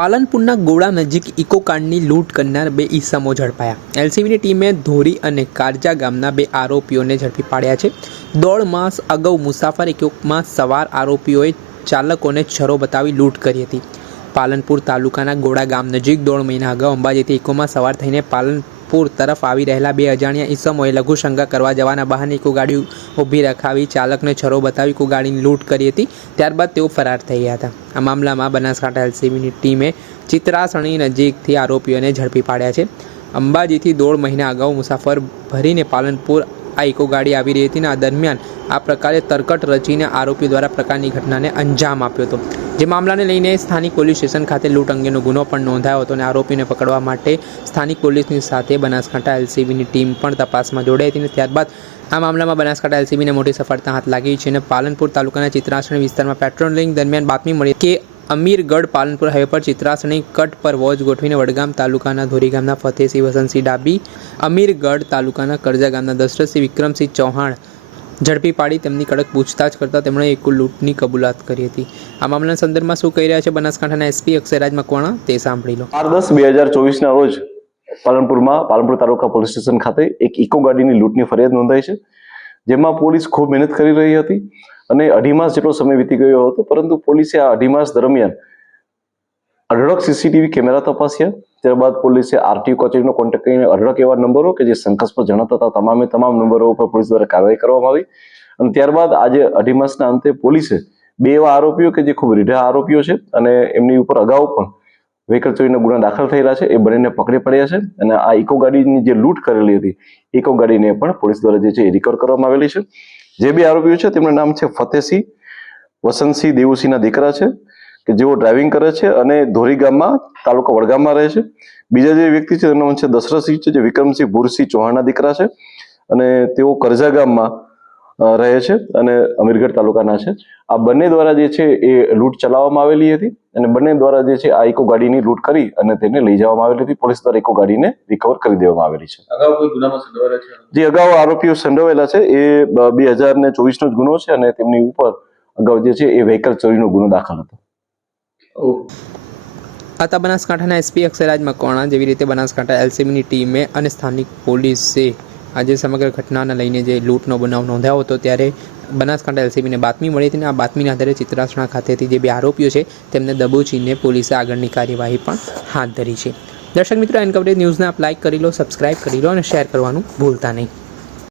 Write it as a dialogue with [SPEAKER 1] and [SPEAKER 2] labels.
[SPEAKER 1] પાલનપુરના ગોળા નજીક ઇકોકાંડની લૂંટ કરનાર બે ઈસમો ઝડપાયા. એલસીબીની ટીમે ધોરી અને કારજા ગામના બે આરોપીઓને ઝડપી પાડ્યા છે. દોઢ માસ અગાઉ મુસાફર ઇકોમાં સવાર આરોપીઓએ ચાલકોને છરો બતાવી લૂંટ કરી હતી. પાલનપુર તાલુકાના ગોળા ગામ નજીક દોઢ મહિના અગાઉ અંબાજીથી ઇકોમાં સવાર થઈને પાલનપુર તરફ આવી રહેલા બે અજાણ્યા ઈસમોએ લઘુશંકા કરવા જવાના બહાને કુગાડી ગાડી ઊભી રખાવી ચાલકને છરો બતાવી કુગાડીની ગાડીની લૂંટ કરી હતી. ત્યારબાદ તેઓ ફરાર થઈ ગયા હતા. આ મામલામાં બનાસકાંઠા એલસીબીની ટીમે ચિત્રાસણી નજીકથી આરોપીઓને ઝડપી પાડ્યા છે. અંબાજીથી દોઢ મહિના અગાઉ મુસાફર ભરીને પાલનપુર આ ઇકો ગાડી આવી રહી હતી અને આ દરમિયાન આ પ્રકારે તરકટ રચીને આરોપી દ્વારા પ્રકારની ઘટનાને અંજામ આપ્યો હતો. જે મામલાને લઈને સ્થાનિક પોલીસ સ્ટેશન ખાતે લૂંટ અંગેનો ગુનો પણ નોંધાયો હતો અને આરોપીને પકડવા માટે સ્થાનિક પોલીસની સાથે બનાસકાંઠા એલસીબીની ટીમ પણ તપાસમાં જોડાઈ હતી અને ત્યારબાદ આ મામલામાં બનાસકાંઠા એલસીબીને મોટી સફળતા હાથ લાગી છે અને પાલનપુર તાલુકાના ચિત્રાસણ વિસ્તારમાં પેટ્રોલિંગ દરમિયાન બાતમી મળી કે અમીરગઢ પાલનપુર હાઈવે પર ચિત્રાસણી કટ પર વોચ ગોઠવીને વડગામ તાલુકાના ધોરી ગામના ફતેહસિંહ વસંતસિંહ ડાબી, અમીરગઢ તાલુકાના કરજા ગામના દશરથસિંહ વિક્રમસિંહ ચૌહાણ ઝડપી પાડી તેમની કડક પૂછતાછ કરતાં તેમણે એક લૂંટની કબૂલાત કરી હતી. આ મામલાના સંદર્ભમાં શું કહી રહ્યા છે બનાસકાંઠાના એસપી અક્ષયરાજ મકવાણા તે સાંભળી લો.
[SPEAKER 2] બાર દસ બે હજાર ચોવીસના રોજ પાલનપુરમાં પાલનપુર તાલુકા પોલીસ સ્ટેશન ખાતે એક ઇકો ગાડીની લૂંટની ફરિયાદ નોંધાઈ છે, જેમાં પોલીસ ખૂબ મહેનત કરી રહી હતી. અને અઢી માસ જેટલો સમય વીતી ગયો હતો, પરંતુ પોલીસે આ અઢી માસ દરમિયાન અઢળક સીસીટીવી કેમેરા તપાસ્યા. ત્યારબાદ પોલીસે આરટીઓ કચેરીનો કોન્ટેક્ટ કરીને અઢળક એવા નંબરો કે જે શંકાસ્પદ જણાતા હતા, તમામે તમામ નંબરો ઉપર પોલીસ દ્વારા કાર્યવાહી કરવામાં આવી. અને ત્યારબાદ આજે અઢી માસના અંતે પોલીસે બે એવા આરોપીઓ કે જે ખૂબ રીઢા આરોપીઓ છે અને એમની ઉપર અગાઉ પણ વ્હીકલ ચોરીનો ગુના દાખલ થયેલા છે, એ બંનેને પકડી પડ્યા છે. અને આ ઇકો ગાડીની જે લૂંટ કરેલી હતી ઇકો ગાડીને પણ પોલીસ દ્વારા જે છે એ રિકવર કરવામાં આવેલી છે. જે બે આરોપીઓ છે, તેમનું નામ છે ફતેસિંહ વસંતસિંહ દેવુસિંહના દીકરા છે, કે જેઓ ડ્રાઇવિંગ કરે છે અને ધોરી ગામમાં, તાલુકા વડગામમાં રહે છે. બીજા જે વ્યક્તિ છે, તેનું નામ છે દશરથસિંહ છે, જે વિક્રમસિંહ ભૂરસિંહ ચૌહાણના દીકરા છે અને તેઓ કરજા ગામમાં રહે છે અને અમીરગઢ તાલુકાના છે. આ બંને દ્વારા જે છે એ લૂંટ ચલાવવામાં આવેલી હતી અને બંને દ્વારા જે છે આ ઇકો ગાડીની લૂંટ કરી અને તેને લઈ જવામાં આવેલી હતી. પોલીસ દ્વારા ઇકો ગાડીને રિકવર કરી દેવામાં આવેલી છે.
[SPEAKER 3] અગાઉ કોઈ ગુનામાં સંડોવાયેલા છે?
[SPEAKER 2] જે અગાઉ આરોપીઓ સંડોવેલા છે એ બે હજાર ને ચોવીસનો જ ગુનો છે અને તેમની ઉપર અગાઉ જે છે એ વ્હીકલ ચોરીનો ગુનો દાખલ હતો.
[SPEAKER 1] આતા બનાસકાંઠાના એસપી અક્ષરાજમાં મકવાણા જેવી રીતે બનાસકાંઠા એલસીબીની ટીમે અને સ્થાનિક પોલીસે આજે સમગ્ર ઘટનાને લઈને જે લૂંટનો બનાવ નોંધાયો હતો ત્યારે બનાસકાંઠા એલસીબીને બાતમી મળી હતી અને આ બાતમીના આધારે ચિત્રાસણા ખાતેથી જે બે આરોપીઓ છે તેમને દબોચીને પોલીસે આગળની કાર્યવાહી પણ હાથ ધરી છે. દર્શક મિત્રો, એન કવરેજ ન્યૂઝને આપ લાઇક કરી લો, સબસ્ક્રાઇબ કરી લો અને શેર કરવાનું ભૂલતા નહીં.